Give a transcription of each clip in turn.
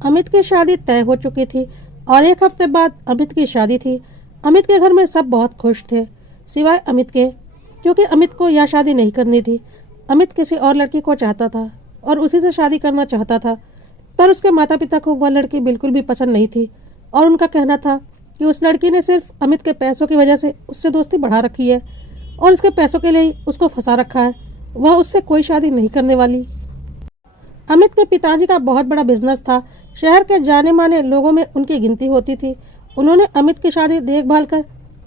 अमित की शादी तय हो चुकी थी और एक हफ्ते बाद अमित की शादी थी। अमित के घर में सब बहुत खुश थे, सिवाय अमित के, क्योंकि अमित को यह शादी नहीं करनी थी। अमित किसी और लड़की को चाहता था और उसी से शादी करना चाहता था, पर उसके माता पिता को वह लड़की बिल्कुल भी पसंद नहीं थी और उनका कहना था कि उस लड़की ने सिर्फ अमित के पैसों की वजह से उससे दोस्ती बढ़ा रखी है और उसके पैसों के लिए ही उसको फंसा रखा है। वह उससे कोई शादी नहीं करने वाली। अमित के पिताजी का बहुत बड़ा बिजनेस था। शहर के जाने माने लोगों में उनकी गिनती होती थी। उन्होंने अमित की शादी देखभाल कर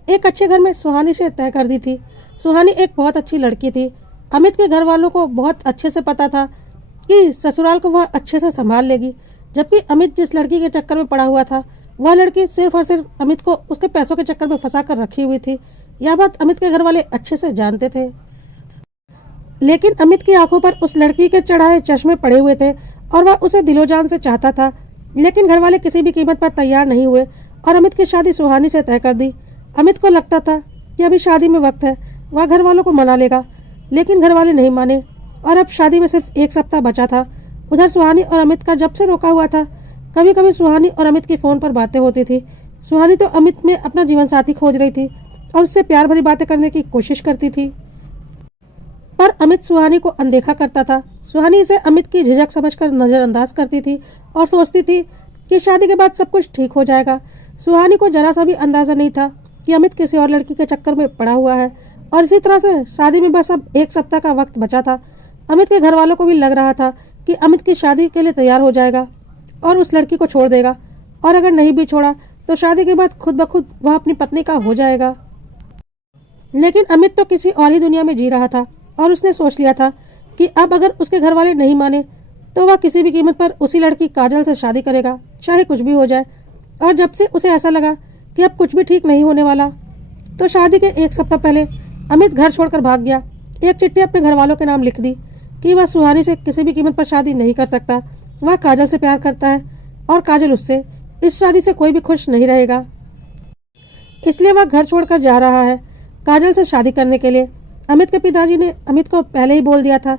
एक अच्छे घर में सुहानी से तय कर दी थी। सुहानी एक बहुत अच्छी लड़की थी। अमित के घर वालों को बहुत अच्छे से पता था कि ससुराल को वह अच्छे से संभाल लेगी, जबकि अमित जिस लड़की के चक्कर में पड़ा हुआ था वह लड़की सिर्फ और सिर्फ अमित को उसके पैसों के चक्कर में फंसा कर रखी हुई थी। यह बात अमित के घर वाले अच्छे से जानते थे, लेकिन अमित की आंखों पर उस लड़की के चढ़ाए चश्मे पड़े हुए थे और वह उसे दिलो जान से चाहता था। लेकिन घर वाले किसी भी कीमत पर तैयार नहीं हुए और अमित की शादी सुहानी से तय कर दी। अमित को लगता था कि अभी शादी में वक्त है, वह घर वालों को मना लेगा, लेकिन घर वाले नहीं माने और अब शादी में सिर्फ एक सप्ताह बचा था। उधर सुहानी और अमित का जब से रोका हुआ था। कभी कभी सुहानी और अमित की फ़ोन पर बातें होती थी। सुहानी तो अमित में अपना जीवन साथी खोज रही थी और उससे प्यार भरी बातें करने की कोशिश करती थी, पर अमित सुहानी को अनदेखा करता था। सुहानी इसे अमित की झिझक समझकर नजरअंदाज करती थी और सोचती थी कि शादी के बाद सब कुछ ठीक हो जाएगा। सुहानी को जरा सा भी अंदाजा नहीं था कि अमित किसी और लड़की के चक्कर में पड़ा हुआ है और इसी तरह से शादी में बस अब एक सप्ताह का वक्त बचा था। अमित के घर वालों को भी लग रहा था कि अमित की शादी के लिए तैयार हो जाएगा और उस लड़की को छोड़ देगा, और अगर नहीं भी छोड़ा तो शादी के बाद खुद ब खुद वह अपनी पत्नी का हो जाएगा। लेकिन अमित तो किसी और ही दुनिया में जी रहा था और उसने सोच लिया था कि अब अगर उसके घर वाले नहीं माने तो वह किसी भी कीमत पर उसी लड़की काजल से शादी करेगा, चाहे कुछ भी हो जाए। और जब से उसे ऐसा लगा कि अब कुछ भी ठीक नहीं होने वाला, तो शादी के एक सप्ताह पहले अमित घर छोड़कर भाग गया। एक चिट्ठी अपने घर वालों के नाम लिख दी कि वह सुहानी से किसी भी कीमत पर शादी नहीं कर सकता। वह काजल से प्यार करता है और काजल उससे। इस शादी से कोई भी खुश नहीं रहेगा, इसलिए वह घर छोड़कर जा रहा है काजल से शादी करने के लिए। अमित के पिताजी ने अमित को पहले ही बोल दिया था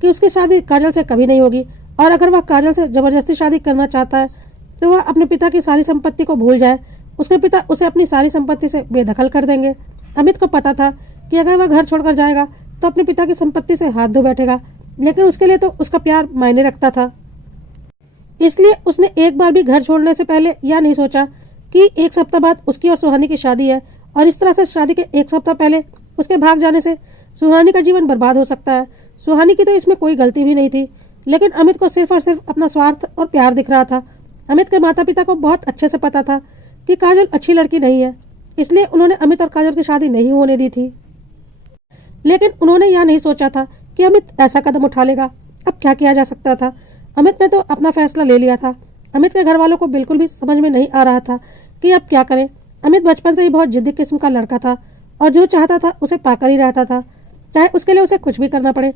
कि उसकी शादी काजल से कभी नहीं होगी, और अगर वह काजल से जबरदस्ती शादी करना चाहता है तो वह अपने पिता की सारी संपत्ति को भूल जाए। उसके पिता उसे अपनी सारी संपत्ति से बेदखल कर देंगे। अमित को पता था कि अगर वह घर छोड़कर जाएगा तो अपने पिता की संपत्ति से हाथ धो बैठेगा, लेकिन उसके लिए तो उसका प्यार मायने रखता था। इसलिए उसने एक बार भी घर छोड़ने से पहले यह नहीं सोचा कि एक सप्ताह बाद उसकी और सुहानी की शादी है, और इस तरह से शादी के एक सप्ताह पहले उसके भाग जाने से सुहानी का जीवन बर्बाद हो सकता है। सुहानी की तो इसमें कोई गलती भी नहीं थी, लेकिन अमित को सिर्फ और सिर्फ अपना स्वार्थ और प्यार दिख रहा था। अमित के माता पिता को बहुत अच्छे से पता था कि काजल अच्छी लड़की नहीं है, इसलिए उन्होंने अमित और काजल की शादी नहीं होने दी थी। लेकिन उन्होंने यह नहीं सोचा था कि अमित ऐसा कदम उठा लेगा। अब क्या किया जा सकता था? अमित ने तो अपना फैसला ले लिया था। अमित के घर वालों को बिल्कुल भी समझ में नहीं आ रहा था कि अब क्या करें। अमित बचपन से ही बहुत जिद्दी किस्म का लड़का था और जो चाहता था उसे पाकर ही रहता था, चाहे उसके लिए उसे कुछ भी करना पड़े।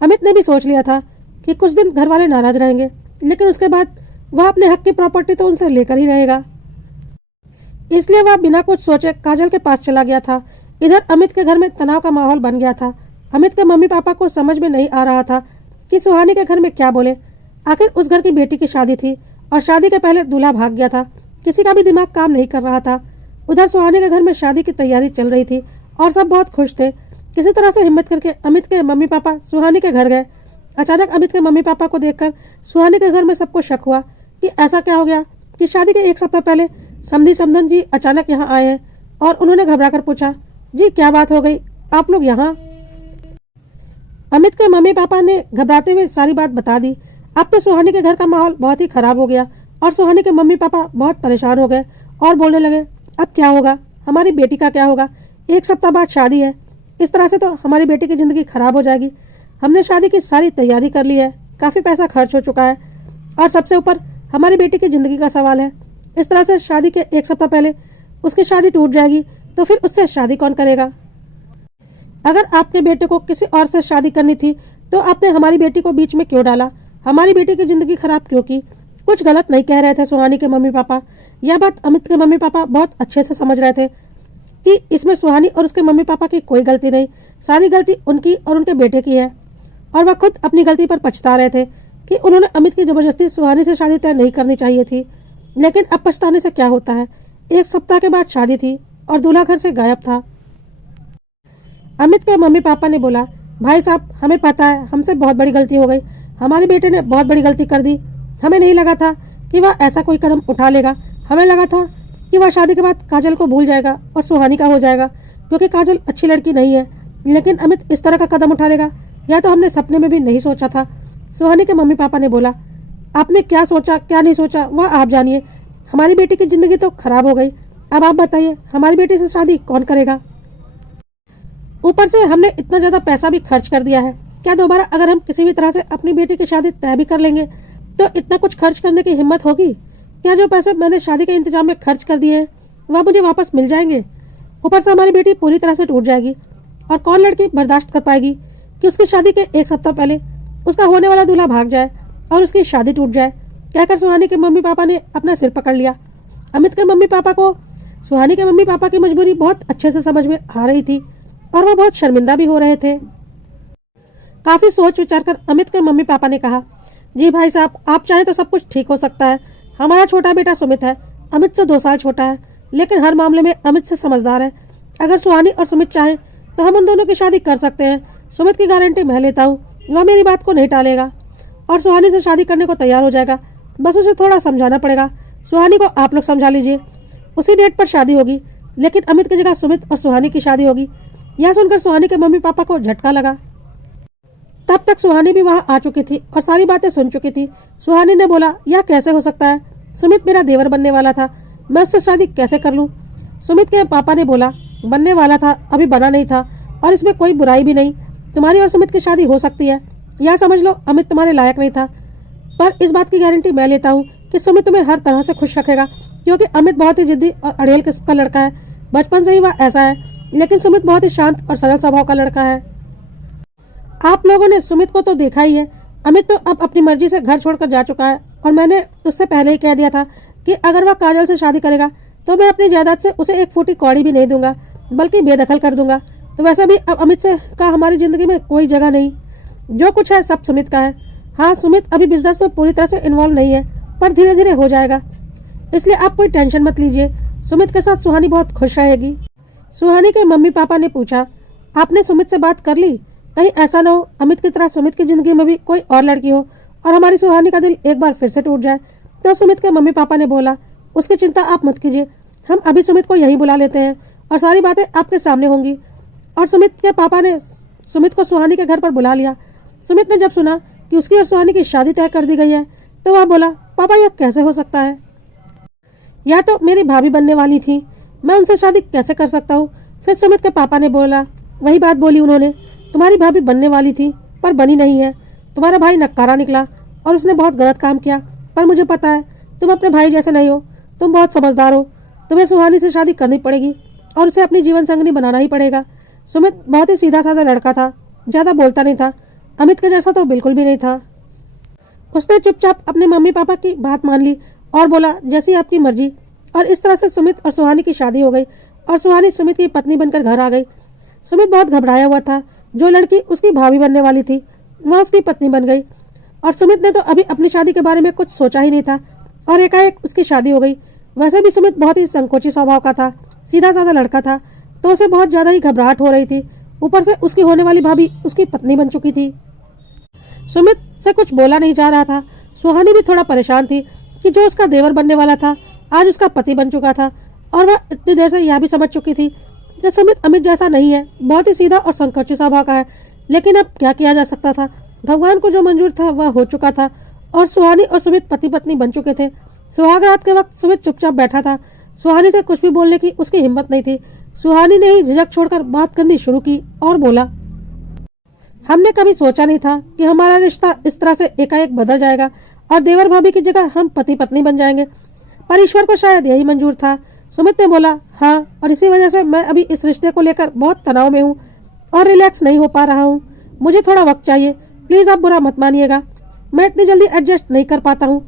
अमित ने भी सोच लिया था कि कुछ दिन घर वाले नाराज रहेंगे, लेकिन उसके बाद वह अपने हक की प्रॉपर्टी तो उनसे लेकर ही रहेगा। इसलिए वह बिना कुछ सोचे काजल के पास चला गया था। इधर अमित के घर में तनाव का माहौल बन गया था। अमित के मम्मी पापा को समझ में नहीं आ रहा था कि सुहानी के घर में क्या बोले। आखिर उस घर की बेटी की शादी थी और शादी के पहले दूल्हा भाग गया था। किसी का भी दिमाग काम नहीं कर रहा था। उधर सुहानी के घर में शादी की तैयारी चल रही थी और सब बहुत खुश थे। किसी तरह से हिम्मत करके अमित के मम्मी पापा सुहानी के घर गए। अचानक अमित के मम्मी पापा को देखकर सुहानी के घर में सबको शक हुआ कि ऐसा क्या हो गया कि शादी के एक सप्ताह पहले समधी समधन जी अचानक यहाँ आए हैं, और उन्होंने घबराकर पूछा, जी क्या बात हो गई, आप लोग यहाँ? अमित के मम्मी पापा ने घबराते हुए सारी बात बता दी। अब तो सुहानी के घर का माहौल बहुत ही खराब हो गया और सुहानी के मम्मी पापा बहुत परेशान हो गए और बोलने लगे, अब क्या होगा, हमारी बेटी का क्या होगा, एक सप्ताह बाद शादी है, इस तरह से तो हमारी बेटी की ज़िंदगी खराब हो जाएगी। हमने शादी की सारी तैयारी कर ली है, काफ़ी पैसा खर्च हो चुका है, और सबसे ऊपर हमारी बेटी की ज़िंदगी का सवाल है। इस तरह से शादी के एक सप्ताह पहले उसकी शादी टूट जाएगी तो फिर उससे शादी कौन करेगा? अगर आपके बेटे को किसी और से शादी करनी थी तो आपने हमारी बेटी को बीच में क्यों डाला? हमारी बेटी की ज़िंदगी खराब क्यों की? कुछ गलत नहीं कह रहे थे सुहानी के मम्मी पापा। यह बात अमित के मम्मी पापा बहुत अच्छे से समझ रहे थे कि इसमें सुहानी और उसके मम्मी पापा की कोई गलती नहीं, सारी गलती उनकी और उनके बेटे की है, और वह खुद अपनी गलती पर पछता रहे थे। कि उन्होंने अमित की जबरदस्ती सुहानी से शादी तय नहीं करनी चाहिए थी, लेकिन अब पछताने से क्या होता है। 1 सप्ताह के बाद शादी थी और दूल्हा घर से गायब था। अमित के मम्मी पापा ने बोला, भाई साहब, हमें पता है हमसे बहुत बड़ी गलती हो गई। हमारे बेटे ने बहुत बड़ी गलती कर दी। हमें नहीं लगा था कि वह ऐसा कोई कदम उठा लेगा। हमें लगा था कि वह शादी के बाद काजल को भूल जाएगा और सुहानी का हो जाएगा, क्योंकि काजल अच्छी लड़की नहीं है। लेकिन अमित इस तरह का कदम उठा लेगा, यह तो हमने सपने में भी नहीं सोचा था। सुहानी के मम्मी पापा ने बोला, आपने क्या सोचा क्या नहीं सोचा वह आप जानिए। हमारी बेटी की जिंदगी तो खराब हो गई। अब आप बताइए, हमारी बेटी से शादी कौन करेगा? ऊपर से हमने इतना ज्यादा पैसा भी खर्च कर दिया है। क्या दोबारा अगर हम किसी भी तरह से अपनी बेटी की शादी तय भी कर लेंगे तो इतना कुछ खर्च करने की हिम्मत होगी? क्या जो पैसे मैंने शादी के इंतजाम में खर्च कर दिए हैं वह मुझे वापस मिल जाएंगे? ऊपर से हमारी बेटी पूरी तरह से टूट जाएगी, और कौन लड़की बर्दाश्त कर पाएगी कि उसकी शादी के 1 सप्ताह पहले उसका होने वाला दूल्हा भाग जाए और उसकी शादी टूट जाए। कहकर सुहानी के मम्मी पापा ने अपना सिर पकड़ लिया। अमित के मम्मी पापा को सुहानी के मम्मी पापा की मजबूरी बहुत अच्छे से समझ में आ रही थी और वह बहुत शर्मिंदा भी हो रहे थे। काफी सोच विचार कर अमित के मम्मी पापा ने कहा, जी भाई साहब, आप चाहे तो सब कुछ ठीक हो सकता है। हमारा छोटा बेटा सुमित है, अमित से 2 साल छोटा है, लेकिन हर मामले में अमित से समझदार है। अगर सुहानी और सुमित चाहे तो हम उन दोनों की शादी कर सकते हैं। सुमित की गारंटी मैं लेता हूँ, वह मेरी बात को नहीं टालेगा और सुहानी से शादी करने को तैयार हो जाएगा। बस उसे थोड़ा समझाना पड़ेगा। सुहानी को आप लोग समझा लीजिए। उसी डेट पर शादी होगी, लेकिन अमित की जगह सुमित और सुहानी की शादी होगी। यह सुनकर सुहानी के मम्मी पापा को झटका लगा। तब तक सुहानी भी वहां आ चुकी थी और सारी बातें सुन चुकी थी। सुहानी ने बोला, यह कैसे हो सकता है? सुमित मेरा देवर बनने वाला था, मैं उससे शादी कैसे कर लूं? सुमित के पापा ने बोला, बनने वाला था, अभी बना नहीं था, और इसमें कोई बुराई भी नहीं। तुम्हारी और सुमित की शादी हो सकती है। यह समझ लो अमित तुम्हारे लायक नहीं था, पर इस बात की गारंटी मैं लेता हूँ कि सुमित तुम्हें हर तरह से खुश रखेगा, क्योंकि अमित बहुत ही जिद्दी और अड़ेल किस्म का लड़का है। बचपन से ही वह ऐसा है, लेकिन सुमित बहुत ही शांत और सरल स्वभाव का लड़का है। आप लोगों ने सुमित को तो देखा ही है। अमित तो अब अपनी मर्जी से घर छोड़कर जा चुका है, और मैंने उससे पहले ही कह दिया था कि अगर वह काजल से शादी करेगा तो मैं अपनी जायदाद से उसे 1 फूटी कौड़ी भी नहीं दूंगा, बल्कि बेदखल कर दूंगा। तो वैसे भी अब अमित से का हमारी जिंदगी में कोई जगह नहीं। जो कुछ है सब सुमित का है। हाँ, सुमित अभी बिजनेस में पूरी तरह से इन्वॉल्व नहीं है, पर धीरे धीरे हो जाएगा, इसलिए आप कोई टेंशन मत लीजिए। सुमित के साथ सुहानी बहुत खुश रहेगी। सुहानी के मम्मी पापा ने पूछा, आपने सुमित से बात कर ली? कहीं ऐसा न हो अमित की तरह सुमित की जिंदगी में भी कोई और लड़की हो और हमारी सुहानी का दिल एक बार फिर से टूट जाए। तो सुमित के मम्मी पापा ने बोला, उसकी चिंता आप मत कीजिए, हम अभी सुमित को यहीं बुला लेते हैं और सारी बातें आपके सामने होंगी। और सुमित के पापा ने सुमित को सुहानी के घर पर बुला लिया। सुमित ने जब सुना कि उसकी और सुहानी की शादी तय कर दी गई है तो वह बोला, पापा यह कैसे हो सकता है? यह तो मेरी भाभी बनने वाली थी, मैं उनसे शादी कैसे कर सकता हूँ? फिर सुमित के पापा ने बोला, वही बात बोली उन्होंने, तुम्हारी भाभी बनने वाली थी पर बनी नहीं है। तुम्हारा भाई नक्कारा निकला और उसने बहुत गलत काम किया, पर मुझे पता है तुम अपने भाई जैसे नहीं हो, तुम बहुत समझदार हो। तुम्हें सुहानी से शादी करनी पड़ेगी और उसे अपनी जीवन संगनी बनाना ही पड़ेगा। सुमित बहुत ही सीधा साधा लड़का था, ज्यादा बोलता नहीं था, अमित के जैसा तो बिल्कुल भी नहीं था। उसने चुपचाप अपने मम्मी पापा की बात मान ली और बोला, जैसी आपकी मर्जी। और इस तरह से सुमित और सुहानी की शादी हो गई और सुहानी सुमित की पत्नी बनकर घर आ गई। सुमित बहुत घबराया हुआ था। जो लड़की उसकी भाभी बनने वाली थी वह उसकी पत्नी बन गई, और सुमित ने तो अभी अपनी शादी के बारे में कुछ सोचा ही नहीं था और एकाएक उसकी शादी हो गई। वैसे भी सुमित बहुत ही संकोची स्वभाव का था, सीधा साधा लड़का था, तो उसे बहुत ज्यादा ही घबराहट हो रही थी। ऊपर से उसकी होने वाली भाभी उसकी पत्नी बन चुकी थी। सुमित से कुछ बोला नहीं जा रहा था। सुहानी भी थोड़ा परेशान थी कि जो उसका देवर बनने वाला था आज उसका पति बन चुका था, और वह इतनी देर से यह भी समझ चुकी थी कि सुमित अमित जैसा नहीं है, बहुत ही सीधा और संकोची स्वभाव का है। लेकिन अब क्या किया जा सकता था? भगवान को जो मंजूर था वह हो चुका था और सुहानी और सुमित पति पत्नी बन चुके थे। सुहाग रात के वक्त सुमित चुपचाप बैठा था। सुहानी से कुछ भी बोलने की उसकी हिम्मत नहीं थी। सुहानी ने ही झिझक छोड़कर बात करनी शुरू की और बोला, हमने कभी सोचा नहीं था कि हमारा रिश्ता इस तरह से एकाएक बदल जाएगा और देवर भाभी की जगह हम पति पत्नी बन जाएंगे, पर ईश्वर को शायद यही मंजूर था। सुमित ने बोला, हाँ, और इसी वजह से मैं अभी इस रिश्ते को लेकर बहुत तनाव में हूँ और रिलैक्स नहीं हो पा रहा हूँ। मुझे थोड़ा वक्त चाहिए, प्लीज आप बुरा मत मानिएगा, मैं इतनी जल्दी एडजस्ट नहीं कर पाता हूँ।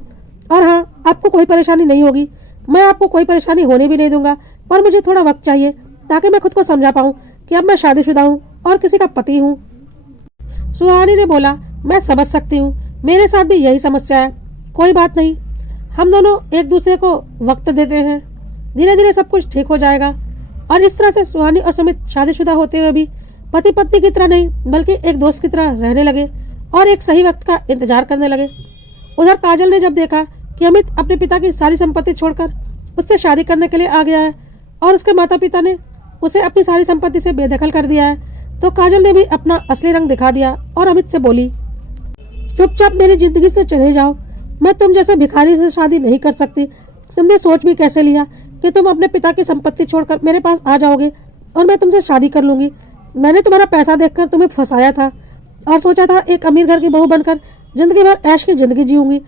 और हाँ, आपको कोई परेशानी नहीं होगी, मैं आपको कोई परेशानी होने भी नहीं दूंगा, पर मुझे थोड़ा वक्त चाहिए ताकि मैं खुद को समझा पाऊँ कि अब मैं शादीशुदा हूँ और किसी का पति हूँ। सुहानी ने बोला, मैं समझ सकती हूँ, मेरे साथ भी यही समस्या है। कोई बात नहीं, हम दोनों एक दूसरे को वक्त देते हैं, धीरे धीरे सब कुछ ठीक हो जाएगा। और इस तरह से सुहानी और सुमित शादीशुदा होते हुए भी पति पत्नी की तरह नहीं बल्कि एक दोस्त की तरह रहने लगे और एक सही वक्त का इंतजार करने लगे। उधर काजल ने जब देखा कि अमित अपने पिता की सारी संपत्ति छोड़कर उससे शादी करने के लिए आ गया है और उसके माता पिता ने उसे अपनी सारी संपत्ति से बेदखल कर दिया है, तो काजल ने भी अपना असली रंग दिखा दिया और अमित से बोली, चुपचाप मेरी जिंदगी से चले जाओ। मैं तुम जैसे भिखारी से शादी नहीं कर सकती। तुमने सोच भी कैसे लिया कि तुम अपने पिता की संपत्ति छोड़कर मेरे पास आ जाओगे और मैं तुमसे शादी कर लूंगी। मैंने तुम्हारा पैसा देखकर तुम्हें फंसाया था और सोचा था एक अमीर घर की बहू बनकर जिंदगी भर ऐश की जिंदगी जीऊंगी,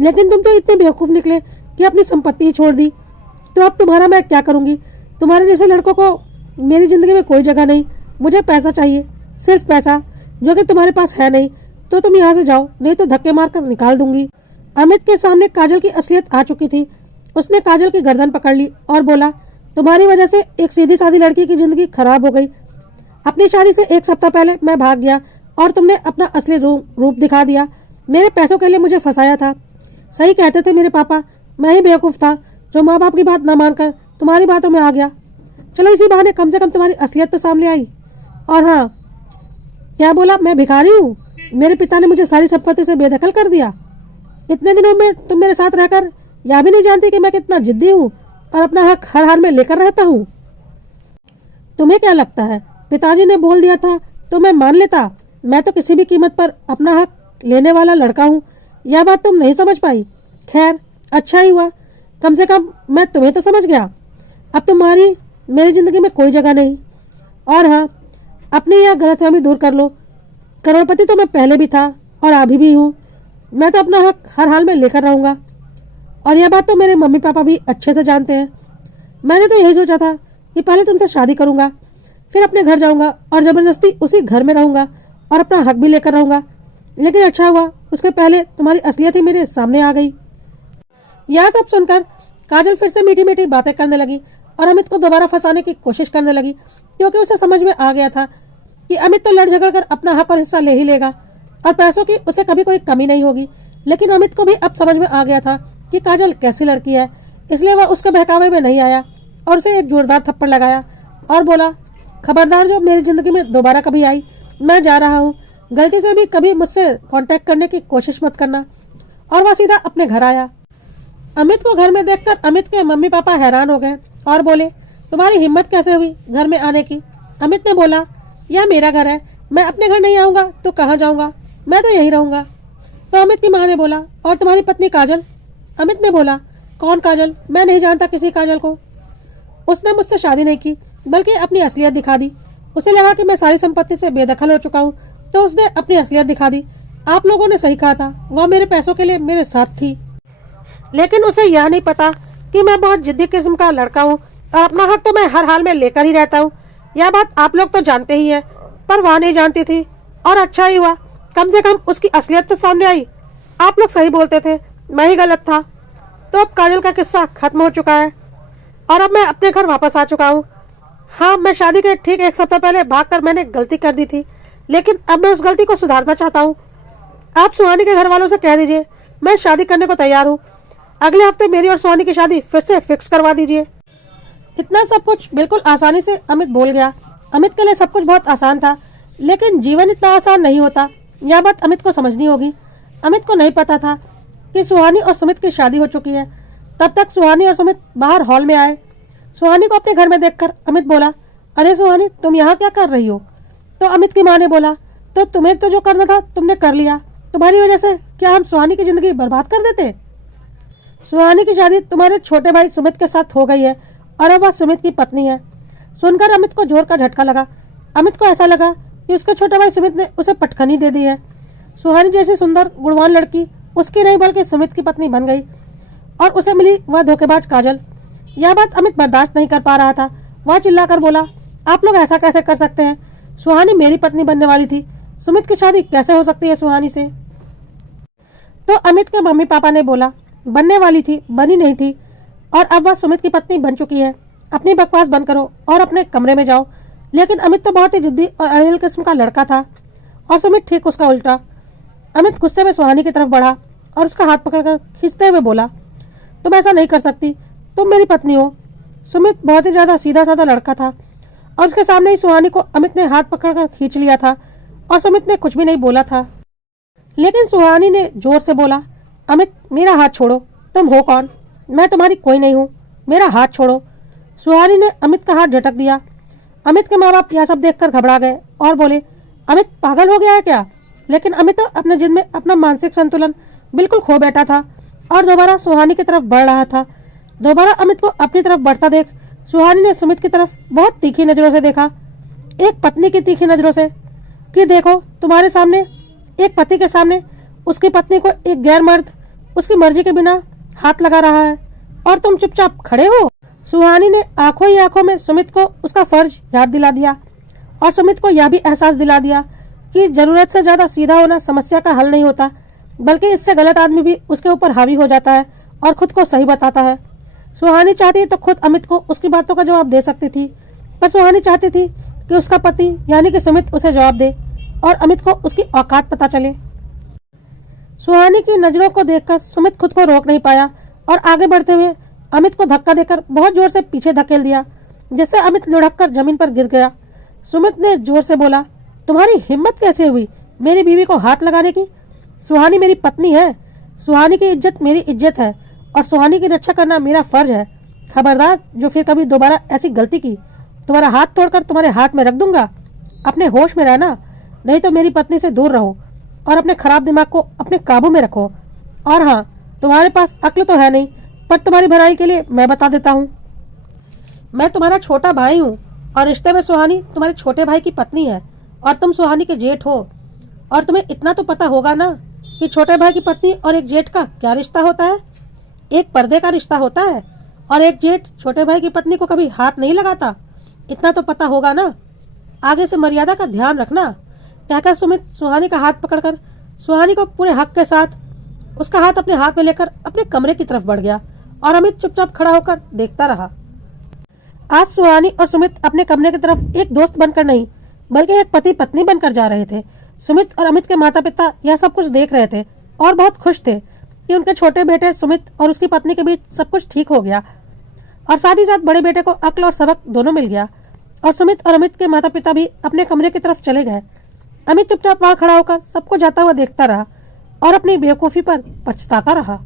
लेकिन तुम तो इतने बेवकूफ निकले कि अपनी संपत्ति ही छोड़ दी। तो अब तुम्हारा मैं क्या करूंगी? तुम्हारे जैसे लड़कों को मेरी जिंदगी में कोई जगह नहीं। मुझे पैसा चाहिए, सिर्फ पैसा, जो कि तुम्हारे पास है नहीं। तो तुम यहाँ से जाओ, नहीं तो धक्के मारकर निकाल दूंगी। अमित के सामने काजल की असलियत आ चुकी थी। उसने काजल की गर्दन पकड़ ली और बोला, तुम्हारी वजह से एक सीधी सादी लड़की की जिंदगी खराब हो गई। अपनी शादी से एक सप्ताह पहले मैं भाग गया और तुमने अपना असली रूप दिखा दिया। मेरे पैसों के लिए मुझे फंसाया था। सही कहते थे मेरे पापा, मैं ही बेवकूफ था जो माँ बाप की बात न मानकर तुम्हारी बातों में आ गया। चलो इसी बहाने कम से कम तुम्हारी असलियत तो सामने आई। और हाँ, क्या बोला? मैं भिखारी हूँ? मेरे पिता ने मुझे सारी संपत्ति से बेदखल कर दिया। इतने दिनों में तुम मेरे साथ रहकर यह भी नहीं जानती कि मैं कितना जिद्दी हूँ और अपना हक हर हाल में लेकर रहता हूँ। तुम्हें क्या लगता है पिताजी ने बोल दिया था तो मैं मान लेता? मैं तो किसी भी कीमत पर अपना हक लेने वाला लड़का हूँ। यह बात तुम नहीं समझ पाई। खैर, अच्छा ही हुआ, कम से कम मैं तुम्हें तो समझ गया। अब तुम्हारी मेरी जिंदगी में कोई जगह नहीं। और हाँ, अपनी यह गलतफहमी दूर कर लो। करोड़पति तो मैं पहले भी था और अभी भी हूँ। मैं तो अपना हक हर हाल में लेकर रहूंगा और यह बात तो मेरे मम्मी पापा भी अच्छे से जानते हैं। मैंने तो यही सोचा था कि पहले तुमसे शादी करूंगा, फिर अपने घर जाऊंगा और जबरदस्ती उसी घर में रहूंगा और अपना हक भी लेकर रहूंगा। लेकिन अच्छा हुआ, उसके पहले तुम्हारी असलियत ही मेरे सामने आ गई। यह सब सुनकर काजल फिर से मीठी मीठी बातें करने लगी और अमित को दोबारा फंसाने की कोशिश करने लगी, क्योंकि उसे समझ में आ गया था कि अमित तो लड़ झगड़ कर अपना हक और हिस्सा ले ही लेगा और पैसों की उसे कभी कोई कमी नहीं होगी। लेकिन अमित को भी अब समझ में आ गया था कि काजल कैसी लड़की है, इसलिए वह उसके बहकावे में नहीं आया और उसे एक जोरदार थप्पड़ लगाया और बोला, खबरदार जो मेरी जिंदगी में दोबारा कभी आई, मैं जा रहा हूँ। गलती से भी कभी मुझसे कांटेक्ट करने की कोशिश मत करना। और वह सीधा अपने घर आया। अमित को घर में देखकर अमित के मम्मी पापा हैरान हो गए और बोले, तुम्हारी हिम्मत कैसे हुई घर में आने की? अमित ने बोला, यह मेरा घर है, मैं अपने घर नहीं आऊंगा तो कहाँ जाऊंगा? मैं तो यहीं रहूंगा। तो अमित की माँ ने बोला, और तुम्हारी पत्नी काजल? अमित ने बोला, कौन काजल? मैं नहीं जानता किसी काजल को। उसने मुझसे शादी नहीं की बल्कि अपनी असलियत दिखा दी। उसे लगा कि मैं सारी संपत्ति से बेदखल हो चुका हूँ तो उसने अपनी असलियत दिखा दी। आप लोगों ने सही कहा था, वह मेरे पैसों के लिए मेरे साथ थी, लेकिन उसे यह नहीं पता कि मैं बहुत जिद्दी किस्म का लड़का हूँ और अपना हक तो मैं हर हाल में लेकर ही रहता हूँ। यह बात आप लोग तो जानते ही है, पर वह नहीं जानती थी। और अच्छा ही हुआ, कम से कम उसकी असलियत तो सामने आई। आप लोग सही बोलते थे, मैं ही गलत था। तो अब काजल का किस्सा खत्म हो चुका है और अब मैं अपने घर वापस आ चुका हूँ। हाँ, मैं शादी के ठीक एक सप्ताह पहले भागकर मैंने गलती कर दी थी, लेकिन अब मैं उस गलती को सुधारना चाहता हूँ। आप सुहानी के घर वालों से कह दीजिए मैं शादी करने को तैयार हूँ। अगले हफ्ते मेरी और सुहानी की शादी फिर से फिक्स करवा दीजिए। इतना सब कुछ बिल्कुल आसानी से अमित बोल गया। अमित के लिए सब कुछ बहुत आसान था, लेकिन जीवन इतना आसान नहीं होता। यह बात अमित को समझनी होगी। अमित को नहीं पता था कि सुहानी और सुमित की शादी हो चुकी है। तब तक सुहानी और सुमित बाहर हॉल में आए। सुहानी को अपने घर में देखकर अमित बोला, अरे सुहानी, तुम यहाँ क्या कर रही हो? तो अमित की माँ ने बोला, तो तुम्हें तो जो करना था तुमने कर लिया। तुम्हारी वजह से क्या हम सुहानी की जिंदगी बर्बाद कर देते? सुहानी की शादी तुम्हारे छोटे भाई सुमित के साथ हो गई है और अब वह सुमित की पत्नी है। सुनकर अमित को जोर का झटका लगा। अमित को ऐसा लगा कि उसके छोटे भाई सुमित ने उसे पटखनी दे दी है। सुहानी जैसी सुंदर गुणवान लड़की उसकी नहीं बल्कि सुमित की पत्नी बन गई और उसे मिली वह धोखेबाज काजल। यह बात अमित बर्दाश्त नहीं कर पा रहा था। वह चिल्लाकर बोला, आप लोग ऐसा कैसे कर सकते हैं? सुहानी मेरी पत्नी बनने वाली थी, सुमित की शादी कैसे हो सकती है सुहानी से? तो अमित के मम्मी पापा ने बोला, बनने वाली थी, बनी नहीं थी, और अब वह सुमित की पत्नी बन चुकी है। अपनी बकवास बंद करो और अपने कमरे में जाओ। लेकिन अमित तो बहुत ही जिद्दी और अड़ियल किस्म का लड़का था और सुमित ठीक उसका उल्टा। अमित गुस्से में सुहानी की तरफ बढ़ा और उसका हाथ पकड़कर खींचते हुए बोला, तुम ऐसा नहीं कर सकती, तुम मेरी पत्नी हो। सुमित बहुत ही ज्यादा सीधा साधा लड़का था और उसके सामने ही सुहानी को अमित ने हाथ पकड़कर खींच लिया था और सुमित ने कुछ भी नहीं बोला था। लेकिन सुहानी ने जोर से बोला, अमित मेरा हाथ छोड़ो, तुम हो कौन? मैं तुम्हारी कोई नहीं हूँ, मेरा हाथ छोड़ो। सुहानी ने अमित का हाथ झटक दिया। अमित के माँ बाप यह सब देखकर घबरा गए और बोले, अमित पागल हो गया है क्या? लेकिन अमित तो अपने जिद में अपना मानसिक संतुलन बिल्कुल खो बैठा था और दोबारा सुहानी की तरफ बढ़ रहा था। दोबारा अमित को अपनी तरफ बढ़ता देख सुहानी ने सुमित की तरफ बहुत तीखी नजरों से देखा, एक पत्नी की तीखी नजरों से, कि देखो तुम्हारे सामने, एक पति के सामने उसकी पत्नी को एक गैर मर्द उसकी मर्जी के बिना हाथ लगा रहा है और तुम चुपचाप खड़े हो। सुहानी ने आंखों ही आंखों में सुमित को उसका फर्ज याद दिला दिया और सुमित को यह भी एहसास दिला दिया कि जरूरत से ज्यादा सीधा होना समस्या का हल नहीं होता, बल्कि इससे गलत आदमी भी उसके ऊपर हावी हो जाता है और खुद को सही बताता है। सुहानी चाहती तो खुद अमित को उसकी बातों का जवाब दे सकती थी, पर सुहानी चाहती थी कि उसका पति यानी कि सुमित उसे जवाब दे और अमित को उसकी औकात पता चले। सुहानी की नजरों को देखकर सुमित खुद को रोक नहीं पाया और आगे बढ़ते हुए अमित को धक्का देकर बहुत जोर से पीछे धकेल दिया, जिससे अमित लुढ़क कर जमीन पर गिर गया। सुमित ने जोर से बोला, तुम्हारी हिम्मत कैसे हुई मेरी बीवी को हाथ लगाने की? सुहानी मेरी पत्नी है, सुहानी की इज्जत मेरी इज्जत है और सुहानी की रक्षा करना मेरा फर्ज है। खबरदार जो फिर कभी दोबारा ऐसी गलती की, तुम्हारा हाथ तोड़कर तुम्हारे हाथ में रख दूंगा। अपने होश में रहना, नहीं तो मेरी पत्नी से दूर रहो और अपने खराब दिमाग को अपने काबू में रखो। और हाँ, तुम्हारे पास अक्ल तो है नहीं, पर तुम्हारी भलाई के लिए मैं बता देता हूँ, मैं तुम्हारा छोटा भाई हूँ और रिश्ते में सुहानी तुम्हारे छोटे भाई की पत्नी है और तुम सुहानी के जेठ हो। और तुम्हें इतना तो पता होगा ना कि छोटे भाई की पत्नी और एक जेठ का क्या रिश्ता होता है। एक पर्दे का रिश्ता होता है और एक जेठ छोटे भाई की पत्नी को कभी हाथ नहीं लगाता, इतना तो पता होगा ना। आगे से मर्यादा का ध्यान रखना, कहकर सुमित सुहानी का हाथ पकड़कर सुहानी को पूरे हक के साथ उसका हाथ अपने हाथ में लेकर अपने कमरे की तरफ बढ़ गया और अमित चुपचाप खड़ा होकर देखता रहा। आज सुहानी और सुमित अपने कमरे की तरफ एक दोस्त बनकर नहीं, बल्कि एक पति पत्नी बनकर जा रहे थे। सुमित और अमित के माता पिता यह सब कुछ देख रहे थे और बहुत खुश थे कि उनके छोटे बेटे सुमित और उसकी पत्नी के बीच सब कुछ ठीक हो गया और साथ ही साथ बड़े बेटे को अक्ल और सबक दोनों मिल गया। और सुमित और अमित के माता पिता भी अपने कमरे की तरफ चले गए। अमित चुपचाप वहां खड़ा होकर सबको जाता हुआ देखता रहा और अपनी बेवकूफी पर पछताता रहा।